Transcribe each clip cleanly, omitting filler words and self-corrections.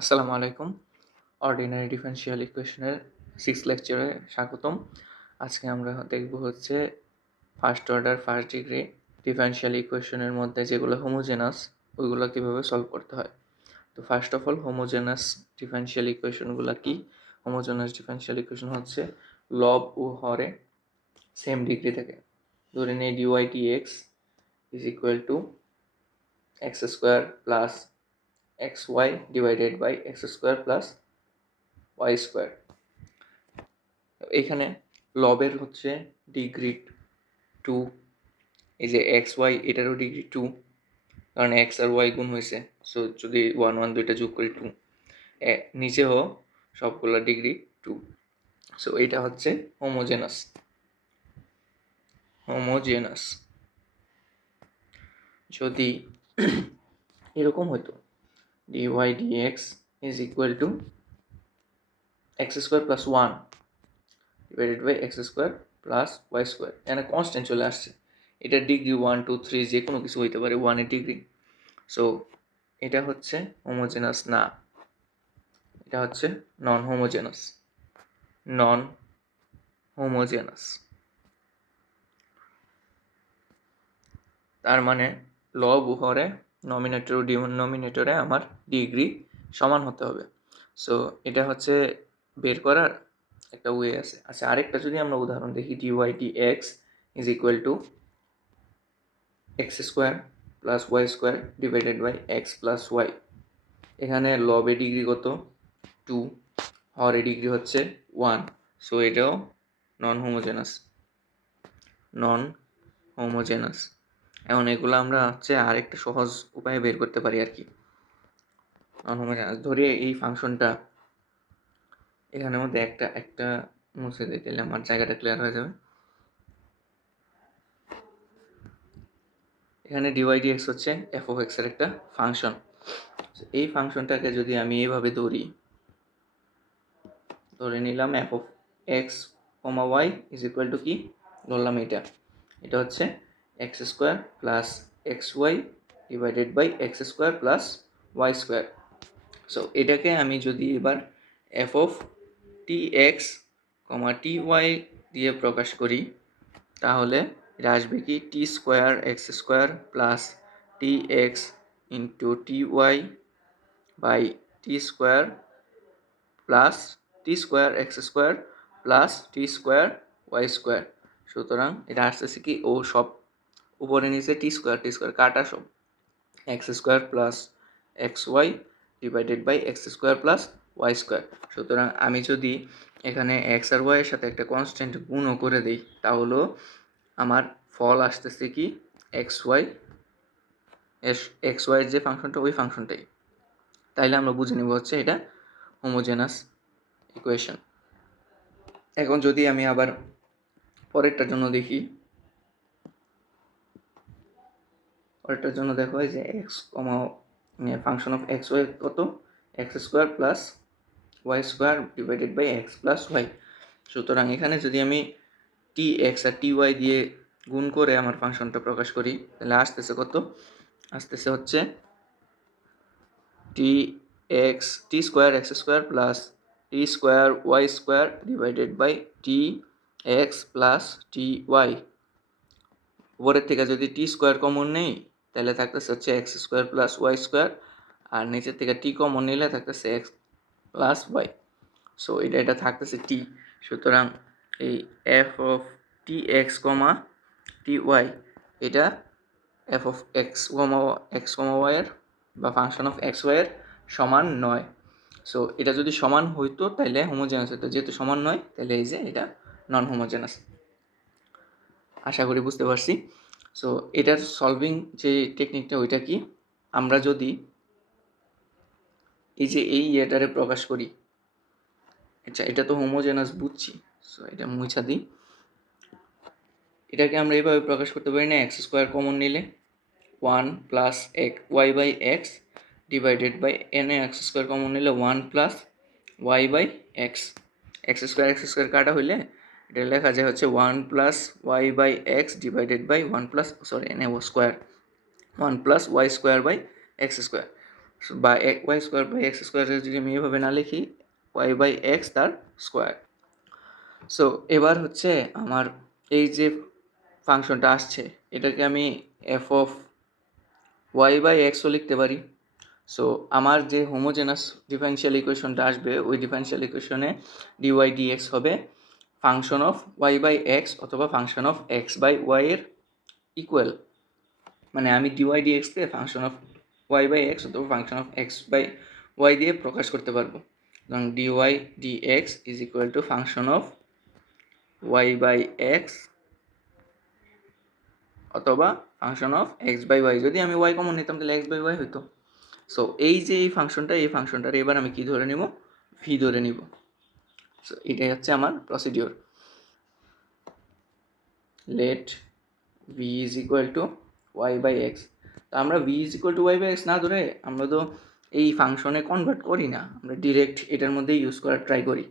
আসসালামু আলাইকুম। Ordinary differential ইকুয়েশনের 6th লেকচারে স্বাগতম। আজকে আমরা দেখব হচ্ছে first order first degree differential ইকুয়েশনের মধ্যে যেগুলো হোমোজেনাস ওইগুলো কীভাবে সলভ করতে হয়। তো first of all homogeneous differential ইকুয়েশনগুলো কি? হোমোজেনাস ডিফারেনশিয়াল ইকুয়েশন হচ্ছে লব ও হরে সেম ডিগ্রি থাকে। ধরে নিই dy dx is equal to x square plus x Y divided by x square plus Y square. এখানে লবের হচ্ছে ডিগ্রি 2, এই যে এক্স ওয়াই এটারও ডিগ্রি 2, কারণ এক্স আর ওয়াই গুণ হয়েছে, সো যদি 1 1 দুইটা যোগ করি 2, নিচেও সবগুলো ডিগ্রি 2। সো এটা হচ্ছে হোমোজেনাস। যদি এরকম হতো dy dx is equal to x square plus 1 divided by x square plus Y square, এখানে কনস্ট্যান্ট চলে আসছে। এটা ডিগ্রি 1 2 3 যে কোনো কিছু হইতে পারে 1 এর ডিগ্রি। সো এটা হচ্ছে হোমোজেনাস না, এটা হচ্ছে নন হোমোজেনাস। তার মানে লব হরে নমিনেটর ও ডিনোমিনেটরে আমার ডিগ্রি সমান হতে হবে। সো এটা হচ্ছে বের করার একটা ওয়ে আছে। আচ্ছা, আরেকটা যদি আমরা উদাহরণ দেখি, dy dx is equal to x square plus Y square divided by x plus y. এখানে লবে ডিগ্রি কত? 2, হরে ডিগ্রি হচ্ছে 1। সো এটাও নন হোমোজেনাস। এখন এগুলো আমরা হচ্ছে আরেকটা সহজ উপায়ে বের করতে পারি আর কি। নন হোমোজেনাস ধরে এই ফাংশনটা এখানের মধ্যে একটা মুছে দিতে গেলে আমার জায়গাটা ক্লিয়ার হয়ে যাবে। এখানে ডিওয়াই ডিএক্স হচ্ছে এফ অফ এক্স এর একটা ফাংশন। এই ফাংশনটাকে যদি আমি এইভাবে ধরে নিলাম F of x comma Y is equal to কি ধরলাম, এটা হচ্ছে X square plus x Y divided by x square plus Y square. So এটাকে আমি যদি এবার F of T X comma T Y দিয়ে প্রকাশ করি, তাহলে এটা আসবে কি T square x square plus T X into T Y by T square plus T square x square plus T square Y square. সুতরাং এটা আসতেছে কি, ও সব উপরে নিচে টি স্কোয়ার কাটা সব x square plus x Y divided by x square plus Y square. সুতরাং আমি যদি এখানে এক্স আর ওয়াইয়ের সাথে একটা কনস্ট্যান্ট গুণও করে দিই, তাহলেও আমার ফল আসতেছে কি এক্স ওয়াইয়ের যে ফাংশনটা ওই ফাংশনটাই। তাইলে আমরা বুঝে নেব হচ্ছে এটা হোমোজেনাস ইকুয়েশন। এখন যদি আমি আবার পরেরটার জন্য দেখি, পরেরটার জন্য দেখো যে X comma function of X Y কত X square plus Y square divided by x plus Y. সুতরাং এখানে যদি আমি টি এক্স আর টি ওয়াই দিয়ে গুণ করে আমার ফাংশনটা প্রকাশ করি, তাহলে আসতেছে হচ্ছে T square x square plus T square Y square divided by T X plus T Y. উপরের থেকে যদি টি স্কোয়ার কমন নেই, তাহলে থাকতেছে হচ্ছে X square plus Y square, আর নিচের থেকে টি কমন নিলে থাকতেছে এক্স প্লাস ওয়াই। সো এটা থাকতেছে টি। সুতরাং এই f of T X comma T y, এটা এফ অফ এক্স কমা ওয়াইয়ের বা ফাংশন অফ এক্স ওয়াইয়ের সমান নয়। সো এটা যদি সমান হইতো তাহলে হোমোজেনাস হতো, যেহেতু সমান নয় তাহলে এই যে এটা নন হোমোজেনাস। আশা করি বুঝতে পারছি। সো এটার সলভিং যে টেকনিকটা ওইটা কি, আমরা যদি এই যে এই ইয়েটারে প্রকাশ করি, আচ্ছা এটা তো হোমোজেনাস বুঝছি, সো এটা মুছা দিই। এটাকে আমরা এইভাবে প্রকাশ করতে পারি না, এক্স স্কোয়ার কমন নিলে 1 plus Y by X divided by এনে এক্স স্কোয়ার কমন নিলে 1 plus Y by X. X square কাটা হইলে এটা লেখা যায় হচ্ছে 1 plus Y by X divided by 1 plus এনে square 1 plus Y square by x square. বা ওয়াই স্কোয়ার বাই এক্স স্কোয়ারের যদি আমি এভাবে না লিখি, ওয়াই বাই এক্স তার স্কোয়ার। সো এবার হচ্ছে আমার এই যে ফাংশনটা আসছে এটাকে আমি এফ অফ ওয়াই বাই এক্সও লিখতে পারি। সো আমার যে হোমোজেনাস ডিফারেনশিয়াল ইকুয়েশনটা আসবে ওই ডিফারেনশিয়াল ইকুয়েশনে ডিওয়াই ডিএক্স হবে function of Y by X অথবা function of X by Y এর ইকুয়াল। মানে আমি ডিওয়াই ডিএক্সকে function of Y by X অথবা function of X by Y দিয়ে প্রকাশ করতে পারবো। সুতরাং dy dx is equal to function of Y by X অথবা function of X by Y. যদি আমি ওয়াই কমন নিতাম তাহলে এক্স বাই ওয়াই হতো। সো এই যে এই ফাংশনটার এবার আমি কি ধরে নিব, ভি ধরে নিব। সো এটাই হচ্ছে আমার procedure. Let v is equal to y by x. তো আমরা v is equal to y by x না ধরে আমরা তো এই ফাংশনে কনভার্ট করি না, আমরা ডিরেক্ট এটার মধ্যে ইউজ করার ট্রাই করি।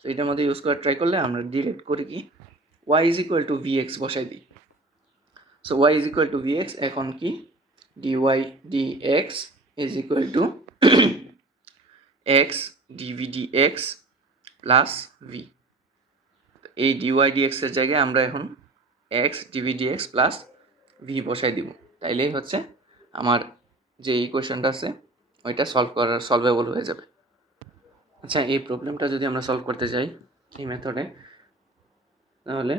তো এটার মধ্যে ইউজ করার ট্রাই করলে আমরা ডিরেক্ট করি কি y is equal to V x বসাই দিই। So y is equal to V x, এখন কি dy D x is equal to x dv d x plus v. এই ডিওয়াই ডিএক্স এর জায়গায় আমরা এখন x DV dx plus v বসাই দিব, তাইলেই হচ্ছে আমার যে ইকুয়েশনটা আছে ওইটা সলভেবল হয়ে যাবে। আচ্ছা, এই প্রবলেমটা যদি আমরা সলভ করতে যাই এই মেথডে, তাহলে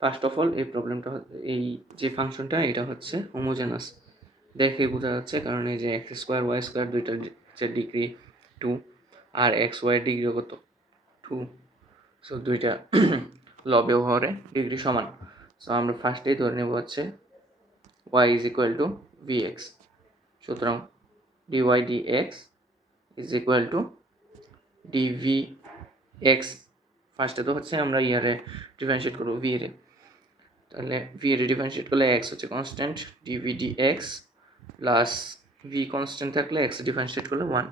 ফার্স্ট অফ অল এই প্রবলেমটা এই যে ফাংশনটা এটা হচ্ছে হোমোজেনাস দেখে বোঝা যাচ্ছে, কারণ এই যে এক্স স্কোয়ার ওয়াই স্কোয়ার দুইটার ডিগ্রি 2 আর এক্স ওয়াই ডিগ্রি কত 2। সো দুইটা লবেও হরে ডিগ্রি সমান। সো আমরা ফার্স্টেই ধরে নেব হচ্ছে Y is equal to V x. সুতরাং D Y D x is equal to D V X. ফার্স্টে তো হচ্ছে আমরা ইয়ারে ডিফারেন্সিয়েট করবো ভি রে, তাহলে ভি রে ডিফারেন্সিয়েট করলে এক্স হচ্ছে constant, dv d x plus v constant থাকলে এক্স ডিফারেন্সিয়েট করলে 1।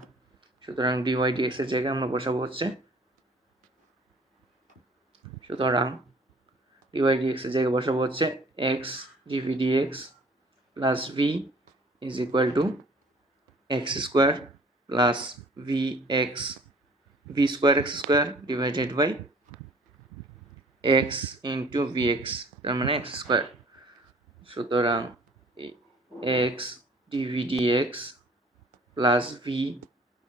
সুতরাং ডিওয়াই ডি এক্স এর জায়গায় আমরা বসাবো হচ্ছে, সুতরাং ডিওয়াই ডিএক্স এর জায়গায় বসাবো হচ্ছে x DV dx plus v is equal to x square plus v x v square x square divided by x into v x, তার মানে এক্স স্কোয়ার। সুতরাং x DV dx plus v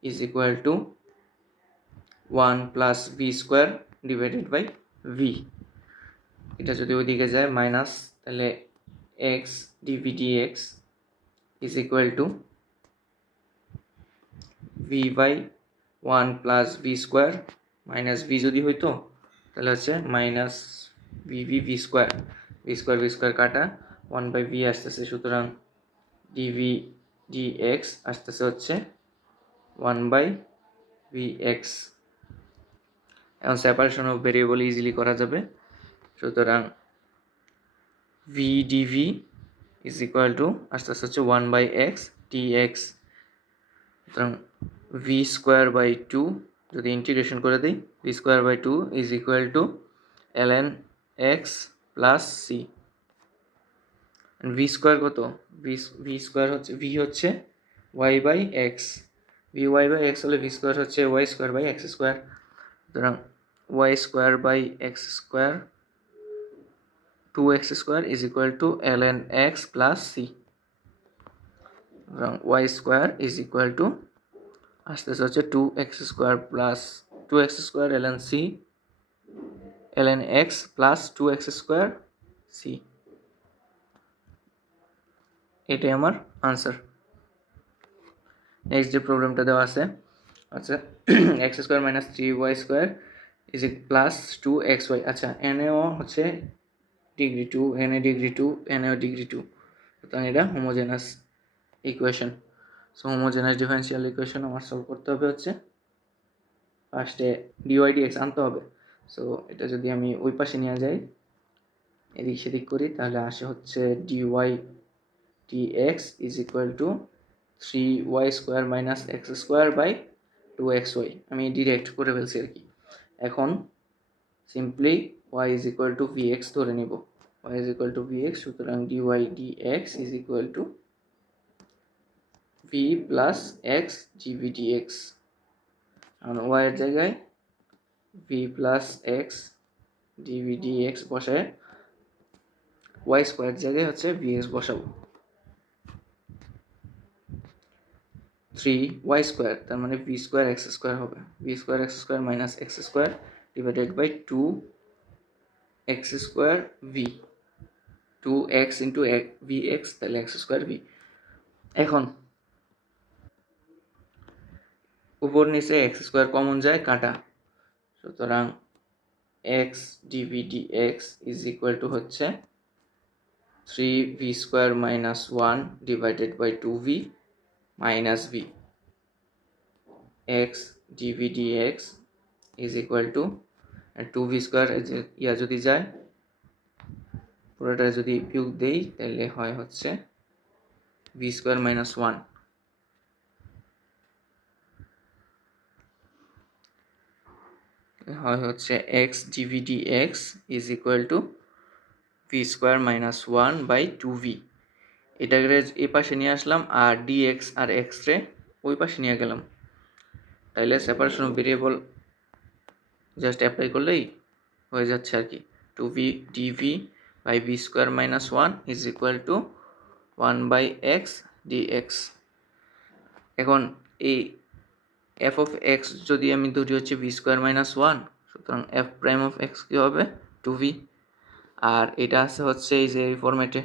is equal to 1 plus v square divided by v. এটা যদি ওইদিকে যায় minus, তাহলে x DV dx is equal to v by 1 plus v square minus v যদি হইতো তাহলে হচ্ছে মাইনাস ভি স্কোয়ার কাটা 1 বাই ভি আসতেছে। সুতরাং ডিভি ডিএক্স আসতেছে হচ্ছে 1 বাই ভি এক্স। এখন সেপারেশন অফ ভেরিয়েবল ইজিলি করা যাবে। সুতরাং v dv is equal to আস্তে আস্তে হচ্ছে 1 বাই এক্স ডিএক্স। সুতরাং ভি স্কোয়ার বাই 2 যদি ইন্টিগ্রেশন করে দিই, v square by 2 is equal to ln x plus c. V square কত, ভি স্কোয়ার হচ্ছে ভি হচ্ছে y by x, v y by x হলে ভি স্কোয়ার হচ্ছে y square by x square. সুতরাং y square by x square 2x square is equal to ln x plus c. সুতরাং y square is equal to আসতেছে হচ্ছে 2x square plus 2x square ln c ln x plus 2x square c. এটাই আমার answer. Next যে প্রবলেমটা দেওয়া আছে, আচ্ছা x square minus 3y square is plus 2xy। আচ্ছা এনেও হচ্ছে ডিগ্রি 2, এনে ডিগ্রি 2, এনেও ডিগ্রি 2। সুতরাং এটা homogeneous equation. So homogeneous differential equation আমার সলভ করতে হবে হচ্ছে ফার্স্টে ডিওয়াই ডিএক্স আনতে হবে। সো এটা যদি আমি ওই পাশে নিয়ে যাই এদিক সেদিক করি তাহলে আসে হচ্ছে d y dx is equal to 3y square minus x square by 2xy। আমি ডিরেক্ট করে ফেলছি আর কি। এখন simply y is equal to vx ধরে নিব, y is equal to vx। সুতরাং dy dx is equal to v plus x DV dx. এখন ওয়াইয়ের জায়গায় v plus x DV d x বসায় ওয়াই স্কোয়ার জায়গায় হচ্ছে ভিএক্স বসাবো। 3y স্কোয়ার, তার মানে ভি স্কোয়ার এক্স স্কোয়ার হবে, v square x square minus x square divided by 2x square v, 2x into v x, তাহলে এক্স স্কোয়ার ভি। এখন উপর নিচে এক্স স্কোয়ার কমন যায়, কাটা, সুতরাং x DV dx is equal to হচ্ছে 3v square minus 1 divided by 2v minus v, x dv dx is equal to 2v square ইয়া যদি যায় পুরোটা যদি বিয়োগ দেই তাহলে হয় হচ্ছে v স্কোয়ার মাইনাস 1, হয় হচ্ছে x dv dx is equal to v square minus 1 by 2v। এটাকে এই পাশে নিয়ে আসলাম আর dx আর x রে ওই পাশে নিয়ে গেলাম, তাইলে separation of variable just apply করলেই হয়ে যাচ্ছে আর কি। 2v dv by v square minus 1 is equal to 1 by x d x. এখন এই এফ অফ এক্স যদি আমি ধরি হচ্ছে ভি স্কোয়ার মাইনাস 1, সুতরাং এফ প্রাইম অফ এক্স কী হবে 2v, আর এটা আছে হচ্ছে এই যে এই ফরম্যাটে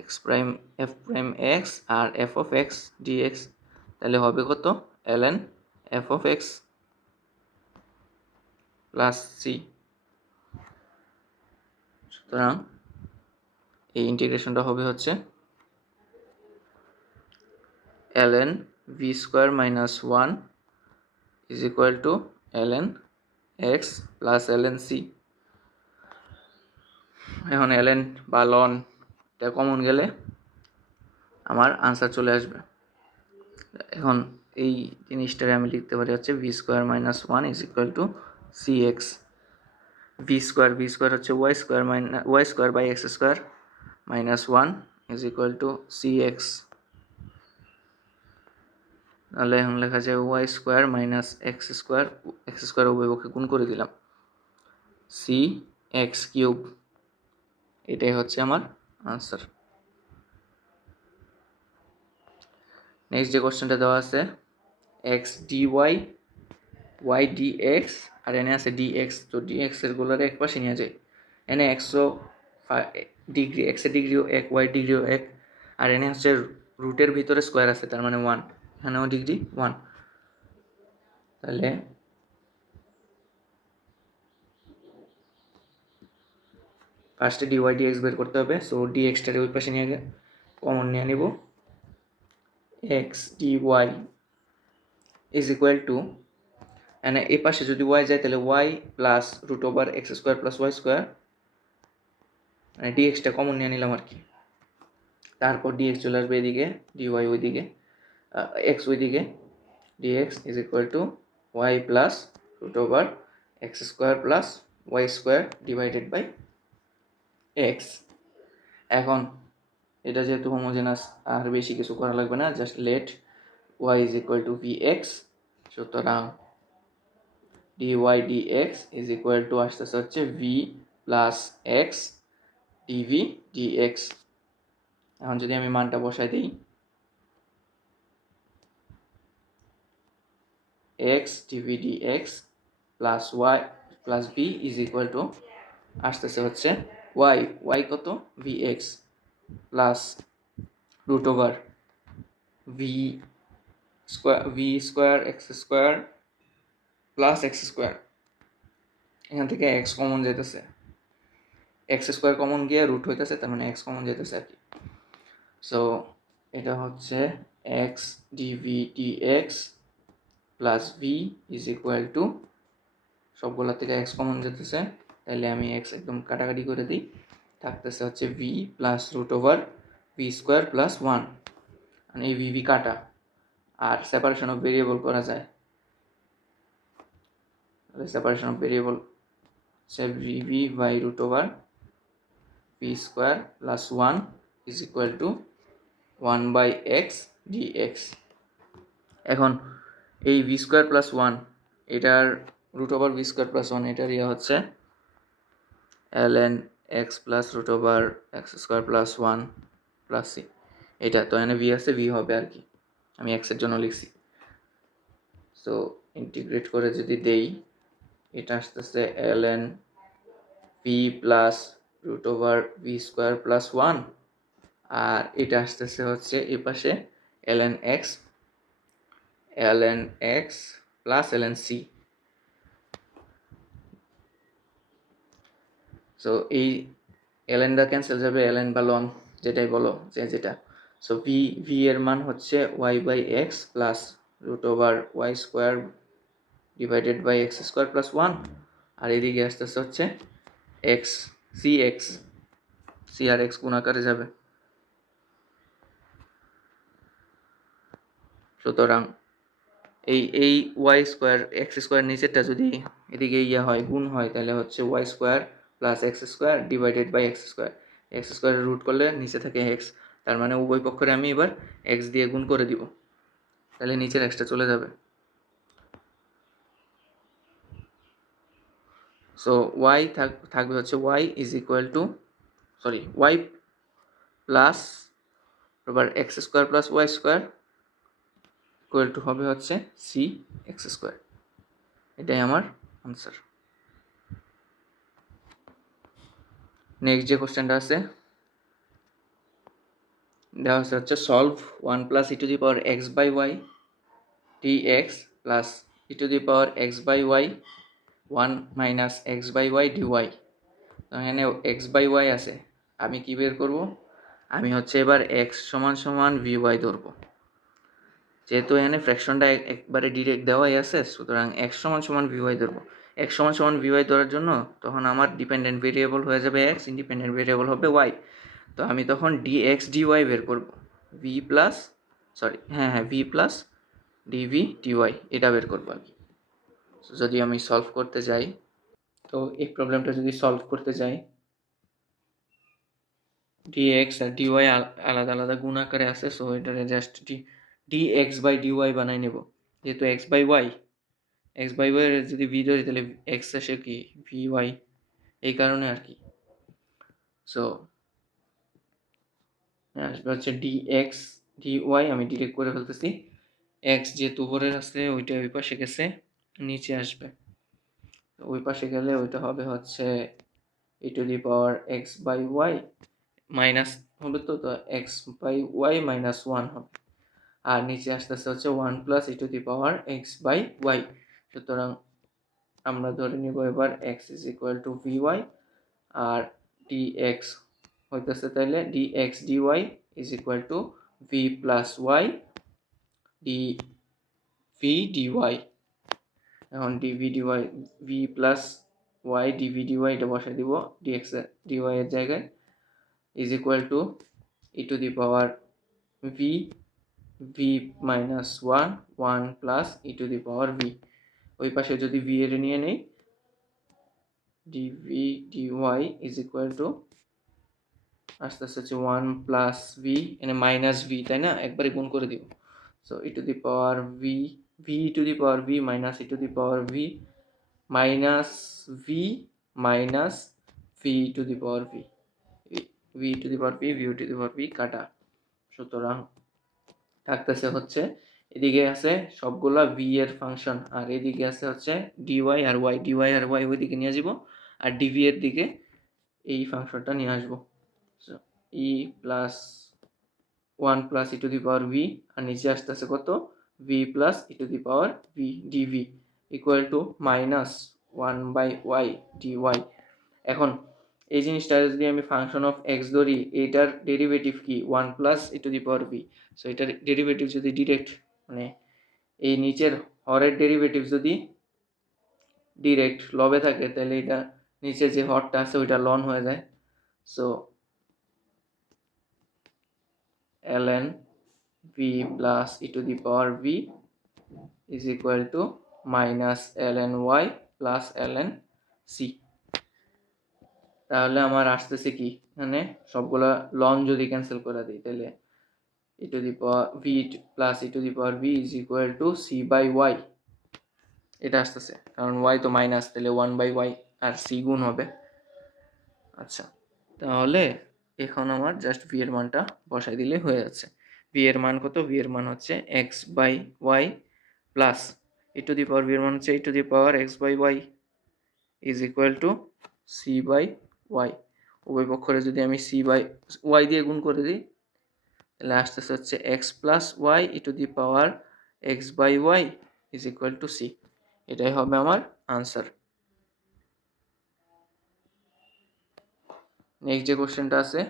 x prime f prime x আর এফ অফ এক্স ডিএক্স, তাহলে হবে কত ln f of x plus c. সুতরাং এই ইন্টিগ্রেশনটা হবে হচ্ছে ln v square minus 1 is equal to ln x plus ln c. এখন ln বা লন এটা কমন গেলে আমার আনসার চলে আসবে। এখন এই জিনিসটারে আমি লিখতে পারি হচ্ছে v square minus 1 is equal to c x, v square হচ্ছে y square minus y square by x square minus 1 is equal to c x. তাহলে এখন লেখা যায় y square minus x square উভয়পক্ষে গুণ করে দিলাম, সি এক্স কিউব, এটাই হচ্ছে আমার আনসার। নেক্সট যে কোশ্চেনটা দেওয়া আছে এক্স ডিওয়াই ওয়াই ডিএক্স আর এনে আছে ডিএক্স, তো ডিএক্স এর গুলোরে এক পাশে নিয়ে যায়, এনে একশো ডিগ্রি এক্সের ডিগ্রিও এক ওয়াই ডিগ্রিও এক, আর এনে হচ্ছে রুটের ভিতরে স্কোয়ার আছে তার মানে 1, এখানেও ডিগ্রি 1, তাহলে ফার্স্টে ডিওয়াই ডিএক্স বের করতে হবে। সো ডিএক্সটারে ওই পাশে নিয়ে কমন নিয়ে নিব, x d y is equal to এনে এই পাশে যদি ওয়াই যায় তাহলে y plus root over x square plus Y square, মানে ডিএক্সটা কমন নিয়ে নিলাম আর কি। তারপর ডিএক্স চলে আসবে এদিকে, ডিওয়াই ওইদিকে, এক্স ওইদিকে, d x is equal to y plus root over x square plus Y square divided by x. এখন এটা যেহেতু হোমোজেনাস আর বেশি কিছু করা লাগবে না, just let y is equal to V x, সুতরাং dy dx is equal to আসতেছে হচ্ছে v plus x DV dx. এখন যদি আমি মানটা বসাই দিই x DV dx plus y plus v is equal to আসতেছে হচ্ছে ওয়াই কত v x plus root over v square x square plus x square, এখান থেকে এক্স কমন যেতেছে, এক্স স্কোয়ার কমন গিয়ে রুট হইতেছে, তার মানে এক্স কমন যেতেছে আর কি। সো এটা হচ্ছে x DV dx plus v is equal to সবগুলোর থেকে এক্স কমন যেতেছে, তাহলে আমি এক্স একদম কাটাকাটি করে দিই, থাকতেছে হচ্ছে v plus root over v square plus 1, মানে এই ভি কাটা, আর সেপারেশন অফ ভেরিয়েবল করা যায়, তাহলে সেপারেশন অফ ভেরিয়েবল হচ্ছে v by root over v square plus 1 is equal to 1 by x dx। এখন এই ভি স্কোয়ার প্লাস ওয়ান, এটার root over v square plus one, এটার ইয়ে হচ্ছে ln x plus root over x square plus one plus c. এটা তো এখানে V আছে, ভি হবে আর কি, আমি এক্সের জন্য লিখছি। সো ইন্টিগ্রেট করে যদি দেই, এটা আসতেছে ln v plus root over v square plus one, আর এটা আসতেছে হচ্ছে এই পাশে ln x plus ln c। So এই lnটা ক্যান্সেল যাবে, ln বা লন যেটাই বলো, যেটা। সো ভি এর মান হচ্ছে y by x plus root over y square divided by x square plus one, আর এদিকে আসতেছে হচ্ছে এক্স, সি আর এক্স গুণ আকারে যাবে। সুতরাং এই ওয়াই স্কোয়ার এক্স স্কোয়ার নিচেরটা যদি এদিকে ইয়ে হয়, গুণ হয়, তাহলে হচ্ছে y square plus x square divided by x স্কোয়ারের রুট করলে নিচে থাকে এক্স, তার মানে উভয় পক্ষে আমি এবার এক্স দিয়ে গুণ করে দিব, তাহলে নিচের এক্সটা চলে যাবে। সো ওয়াই থাকবে হচ্ছে Y is equal to y plus আবার x square plus Y square equal to হবে হচ্ছে সি এক্স স্কোয়ার। এটাই আমার আনসার। নেক্সট যে কোশ্চেনটা আছে দেওয়া হচ্ছে solve one plus e to the power x by y d x plus e to the power x by y one minus x by y d y. এখানে x by y আছে, আমি কি বের করব? আমি হচ্ছে এবার এক্স সমান সমান ভি ওয়াই ধরবো, যেহেতু এখানে ফ্র্যাকশনটা একবারে ডিরেক্ট দেওয়াই আছে, সুতরাং এক্স সমান সমান ভি ওয়াই ধরবো। এক্স সমান সমান ভি ওয়াই ধরার জন্য তখন আমার ডিপেন্ডেন্ট ভেরিয়েবল হয়ে যাবে এক্স, ইন্ডিপেন্ডেন্ট ভেরিয়েবল হবে ওয়াই। তো আমি তখন ডি এক্স ডি ওয়াই বের করব, v plus v plus d v d y এটা বের করবো আর কি। যদি আমি সলভ করতে যাই, তো এই প্রবলেমটা যদি সলভ করতে যাই, ডিএক্স আর ডিওয়াই আলাদা আলাদা গুণ আকারে আছে, সো এটারে জাস্ট ডিএক্স বাই ডিওয়াই বানাই নেব, যেহেতু এক্স বাই ওয়াই যদি ভি ধরি তাহলে এক্স আসে কি ভি ওয়াই, এই কারণে আর কি। সো আসবে হচ্ছে ডিএক্স ডিওয়াই, আমি ডিরেক্ট করে ফেলতেছি, এক্স যেহেতু উপরের আছে ওইটা ওই পাশে গেছে নিচে আসবে, ওই পাশে গেলে ওইটা হবে হচ্ছে e to the power x by y minus হবে, তো x by y minus one হবে, আর নিচে আসতেছে হচ্ছে one plus e to the power x by y. সুতরাং আমরা ধরে নিব এবার x is equal to v y, আর ডি এক্স হইতেছে তাইলে d x d y is equal to v plus y d v d y. এখন dv dy v plus y DV d y এটা বসাই দিব ডিএক্স ডিওয়াই এর জায়গায়, is equal to e to the power v v minus one one plus e to the power v, ওই পাশে যদি v এর নিয়ে নেই, d v d y is equal to আস্তে আস্তে হচ্ছে ওয়ান প্লাস ভি, এনে মাইনাস ভি, তাই না, একবারে গুণ করে দিব। So e to the power v v to the power v minus e to the power v minus V minus V to the power v, v to the power v v to the power V কাটা। সুতরাং থাকতেছে হচ্ছে এদিকে আছে সবগুলা V এর function, আর এদিকে আছে হচ্ছে ডিওয়াই আর ওয়াই ওইদিকে নিয়ে যাব, আর ডিভি এর দিকে এই ফাংশনটা নিয়ে আসবো। E plus one plus e to the power v, আর নিচে আসতেছে কত v plus e to the power v dv equal to minus one by y d y. এখন এই জিনিসটা যদি আমি ফাংশন অফ এক্স ধরি, এইটার ডেরিভেটিভ কি one plus e to the power V, so এটার ডেরিভেটিভ যদি ডিরেক্ট মানে এই নিচের হরের ডেরিভেটিভ যদি ডিরেক্ট লবে থাকে, তাহলে এটা নিচে যে হরটা আছে ওইটা লন হয়ে যায়। So ln v plus e to the power v is equal to minus ln y plus ln c। তাহলে আমার আসতেছে কি, মানে সবগুলা লন যদি ক্যান্সেল করে দিই, তাহলে e to the power v plus e to the power v is equal to c by y, এটা আসতেছে কারণ y তো মাইনাস, তাহলে 1/y আর c গুণ হবে। আচ্ছা, তাহলে এখন আমার জাস্ট v এর মানটা বসাই দিলে হয়ে যাচ্ছে। v এর মান কত? v এর মান হচ্ছে x/y plus e to the power v এর মান হচ্ছে e to the power x/y is equal to c/y। উভয় পক্ষরে যদি আমি c/y দিয়ে গুণ করে দিই তাহলে আসতেছে হচ্ছে x plus y e to the power x/y is equal to c। এটাই হবে আমার আনসার। নেক্সট যে কোশ্চেনটা আছে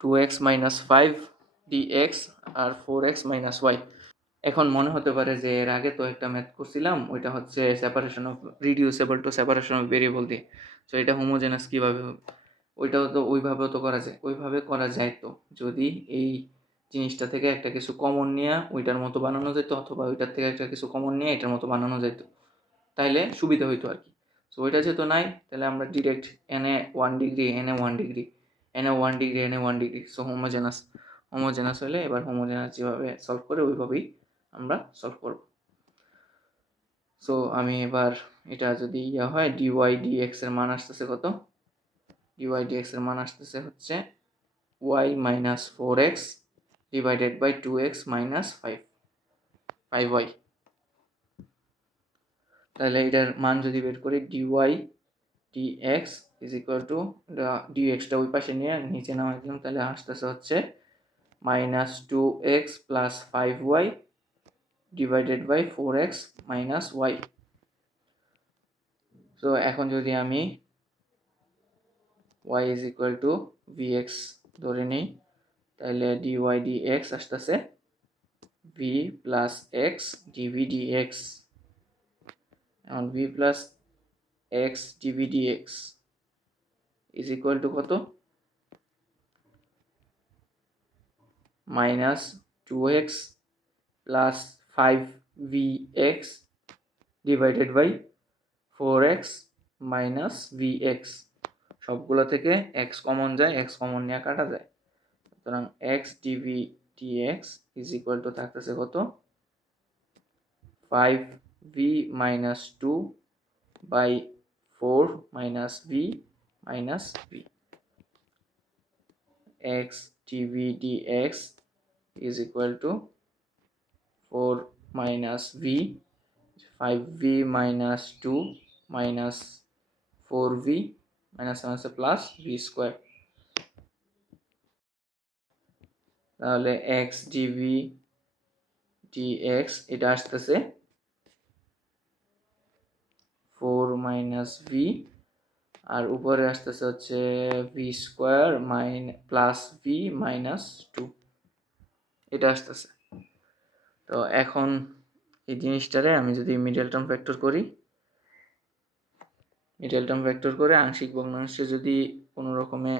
2x minus 5 dx আর 4x minus y। এখন মনে হতে পারে যে এর আগে তো একটা ম্যাথ করছিলাম, ওইটা হচ্ছে separation of reducible to separation of variable দিয়ে, তো এটা হোমোজেনাস কীভাবে হবে? ওইটাও তো ওইভাবেও তো করা যায়, ওইভাবে করা যায় তো যদি এই জিনিসটা থেকে একটা কিছু কমন নিয়ে ওইটার মতো বানানো যেত, অথবা ওইটার থেকে একটা কিছু কমন নিয়ে এটার মতো বানানো যেত, তাইলে সুবিধা হইতো আর কি। সো ওইটা যেহেতু নাই, তাহলে আমরা ডিরেক্ট এনে 1 ডিগ্রি এনে 1 ডিগ্রি এনে 1 ডিগ্রি এনে 1 ডিগ্রি, সো হোমোজেনাস হলে এবার হোমোজেনাস যেভাবে সলভ করে ওইভাবেই আমরা সলভ করব। সো আমি এবার এটা যদি হয় ডিওয়াই ডিএক্স এর মান আসতেছে কত? ডিওয়াই ডিএক্স এর মান আসতেছে হচ্ছে y minus 4x divided by 2x minus 5y। তাহলে এটার মান যদি বের করি dy dx is equal to dxটা ওই পাশে নিয়ে নিচে নামাই দিলাম, তাহলে আসতেছে হচ্ছে minus 2x plus 5y divided by 4x minus y। So এখন যদি আমি y is equal to vx ধরে নিই, তাহলে dy dx আসতেছে v plus x dv dx, এখন v plus x dv dx is equal to কত? minus 2x plus 5vx divided by 4x minus vx। সবগুলো থেকে x কমন যায়, x common নিয়ে কাটা যায়, সুতরাং x dv dx is equal to থাকতেছে কত? 5v minus 2 by 4 minus v minus v। x dv dx is equal to 4 minus v, 5v minus 2 minus 4v minus plus v square। তাহলে x dv dx এটা আসতেছে 4 minus v আর উপরে আসতেছে হচ্ছে v square plus v minus 2, এটা আসতেছে। তো এখন এই জিনিসটারে আমি যদি মিডল টার্ম ফ্যাক্টর করি, মিডল টার্ম ফ্যাক্টর করে আংশিক ভগ্নাংশে যদি কোনো রকমে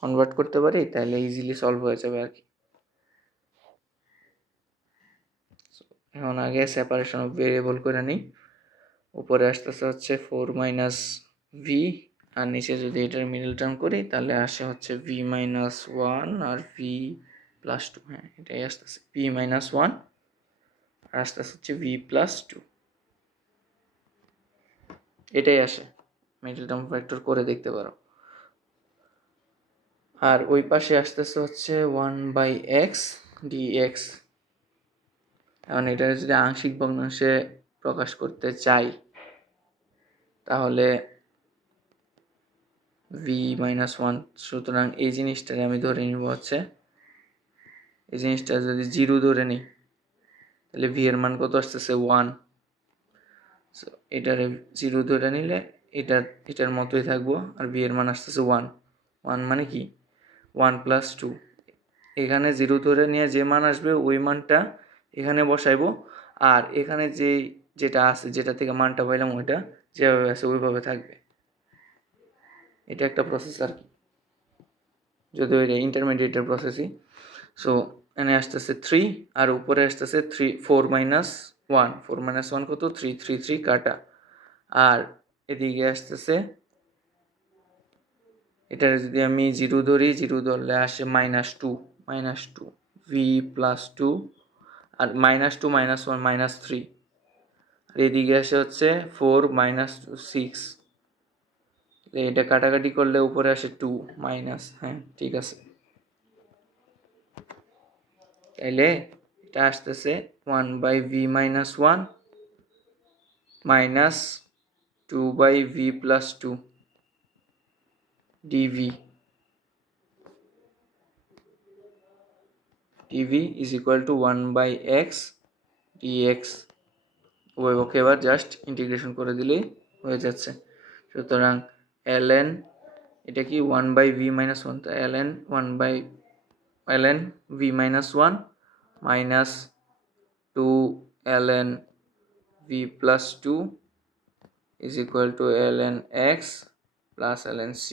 কনভার্ট করতে পারি তাহলে ইজিলি সলভ হয়ে যাবে আর কি। এখন আগে সেপারেশন অফ ভেরিয়েবল করে নিই। উপরে আসতেছে হচ্ছে 4 মাইনাস ভি, আর নিচে যদি এটার মিডল টার্ম করি তাহলে আসে হচ্ছে ভি মাইনাস 1 আর ভি প্লাস 2। হ্যাঁ, এটাই আসতেছে ভি মাইনাস 1 আর আসতেছে হচ্ছে ভি প্লাস 2, এটাই আসে। মিডল টার্ম ফ্যাক্টর করে দেখতে পারো। আর ওই পাশে আসতেছে হচ্ছে 1/x dx। এখন এটা যদি আংশিক ভগ্নাংশে প্রকাশ করতে চাই তাহলে v মাইনাস 1, সুতরাং এই জিনিসটারে আমি ধরে নিব হচ্ছে, এই জিনিসটা যদি 0 ধরে নিই তাহলে v এর মান কত আসতেছে 1। সো এটারে 0 ধরে নিলে এটার মতোই থাকবো, আর v এর মান আসতেছে 1। 1 মানে কি 1 প্লাস 2, এখানে 0 ধরে নিয়ে যে মান আসবে ওই মানটা এখানে বসাইবো, আর এখানে যেটা আছে যেটা থেকে মানটা পাইলাম ওইটা যেভাবে আছে ওইভাবে থাকবে। এটা একটা প্রসেস আর কি, যদিও এটা ইন্টারমিডিয়েটের প্রসেসই। সো এখানে আসতেছে 3 আর উপরে আসতেছে 4 মাইনাস 1, 4 মাইনাস 1 কত 3, 3 3 কাটা, আর এদিকে আসতেছে এটার যদি আমি 0 ধরি, 0 ধরলে আসে -2, -2 ভি প্লাস 2 আর -2 -1 -3 আর এদিকে আসে হচ্ছে 4 -6 এটা কাটাকাটি করলে উপরে আসে 2 মাইনাস, হ্যাঁ ঠিক আছে। তাইলে এটা আসতেছে 1/v-1 minus 2/v+2 dv is equal to 1/x dx। উভয়পক্ষে এবার জাস্ট ইন্টিগ্রেশন করে দিলেই হয়ে যাচ্ছে। সুতরাং ln এটা কি 1/v-1, তো ln v-1 minus 2 ln v+2 is equal to ln x plus ln c।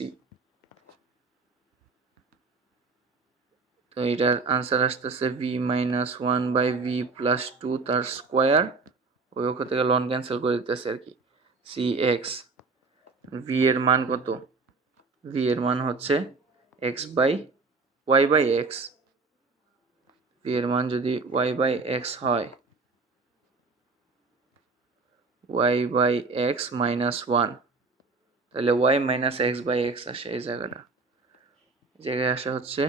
তো এটার আনসার আসতেছে v-1/v+2 তার স্কোয়ার, ওই পক্ষ থেকে লন ক্যান্সেল করে দিতেছে আর কি, cx। v এর মান কত? v এর মান হচ্ছে y/x। v এর মান যদি y/x হয়, y/x -1, তাহলে y - x/x আসে এই জায়গায় আসে হচ্ছে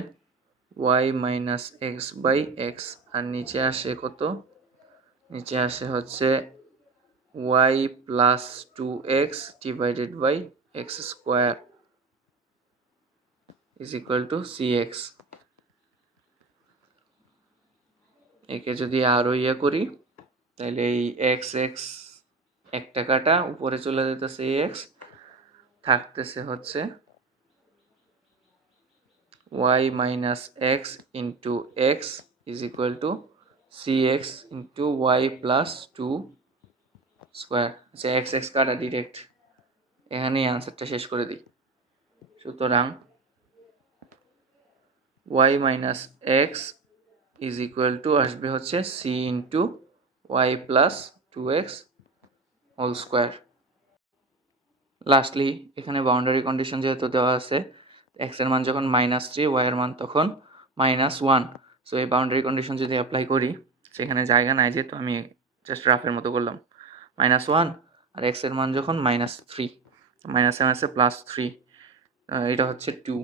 y - x/x, আর নিচে আসে কত? নিচে আসে হচ্ছে y plus 2x divided by x square is equal to cx। একে যদি আরো করি তাহলে এই x একটা কাটা উপরে চলে যেতেছে x, থাকতেছে হচ্ছে y minus x into x is equal to cx into y plus 2 square. আচ্ছা x কাটা ডিরেক্ট, এখানেই আনসারটা শেষ করে দিই। সুতরাং y minus x is equal to আসবে হচ্ছে c into y plus 2x whole square. Lastly এখানে বাউন্ডারি কন্ডিশন যেহেতু দেওয়া আছে, x এর মান যখন -3, y এর মান তখন -1, সো এই বাউন্ডারি কন্ডিশন যদি অ্যাপ্লাই করি, সেখানে জায়গা নাই যেহেতু আমি জাস্ট রাফের মতো করলাম, -1 আর x এর মান যখন -3, মাইনাসে মাইনাসে +3, এটা হচ্ছে 2,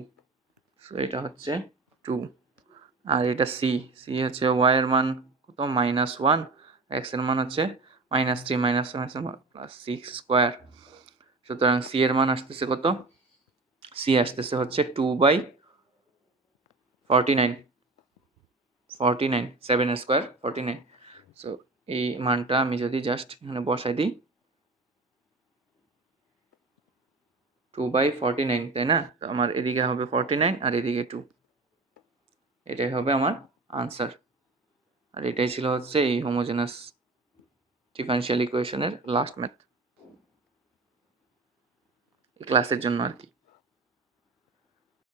সো এটা হচ্ছে 2, আর এটা c হচ্ছে y এর মান কত -1, x এর মান হচ্ছে -3 +6 স্কোয়ার। সুতরাং c এর মান আসতেছে কত? c আসতেছে হচ্ছে 2/49, 7 এর স্কোয়ার 49। সো এই মানটা আমি যদি জাস্ট এখানে বসাই দিই 2/49, তাই না? তো আমার এদিকে হবে 49 আর এদিকে 2, এটাই হবে আমার আনসার। আর এটাই ছিল হচ্ছে এই হোমোজেনাস ডিফারেনশিয়াল ইকুয়েশনের লাস্ট ম্যাথ, এই ক্লাসের জন্য আর কি।